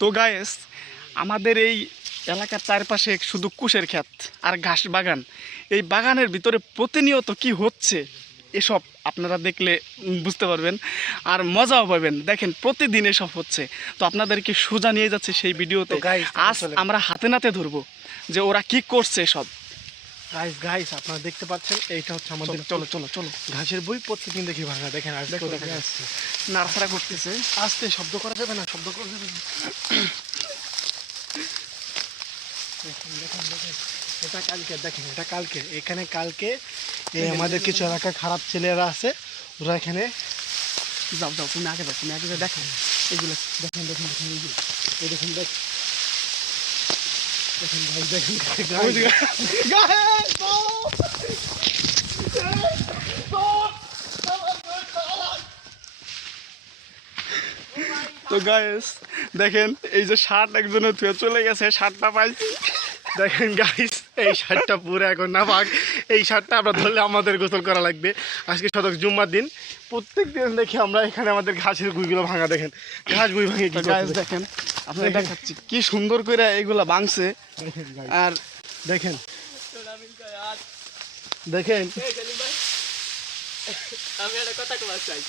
তো গায়েস, আমাদের এই এলাকার চারপাশে শুধু কুশের ক্ষেত আর ঘাস বাগান। এই বাগানের ভিতরে প্রতিনিয়ত কি হচ্ছে এসব আপনারা দেখলে বুঝতে পারবেন আর মজাও পাবেন। দেখেন প্রতিদিন এসব হচ্ছে। তো আপনাদেরকে সোজা নিয়ে যাচ্ছে সেই ভিডিওতে। আজ আমরা হাতে নাতে ধরবো যে ওরা কি করছে সব। গাইস গাইস আপনারা দেখতে পাচ্ছেন এইটা হচ্ছে আমাদের চলো চলো চলো ঘাসের বই, প্রত্যেকদিন দেখি ভাঙা। দেখেন আজকেও দেখা যাচ্ছে নাড়াচাড়া করতেছে। আস্তে, শব্দ করা যাবে না, শব্দ করা যাবে না। দেখেন দেখেন দেখেন, এটা কালকে, দেখেন এটা কালকে। এখানে কালকে এই আমাদের কিছু এলাকায় খারাপ ছেলেরা আছে, ওরা এখানে যাও যাও, তুমি আগে যাও, তুমি আগে যাও। দেখো এগুলো দেখেন দেখেন দেখেন, এই দেখুন দেখ, দেখেন ভাই দেখেন তো গাইস দেখেন, এই যে শার্ট একজনের ধুয়ে চলে গেছে, শার্টটা পাইছি। দেখেন গাইস, এই শার্টটা পুরো এখন না ভাগ। এই শার্টটা আমরা ধরলে আমাদের গোসল করা লাগবে। আজকে শতক জুম্মার দিন, প্রত্যেক দিন দেখি আমরা এখানে আমাদের ঘাসের গুইগুলো ভাঙা। দেখেন ঘাস গুই ভাঙে কি গাইস দেখেন, আপনাদের দেখাচ্ছি কি সুন্দর করে এগুলা ভাঙছে। আর দেখেন দেখেন আমি একটা কথা কবার চাই।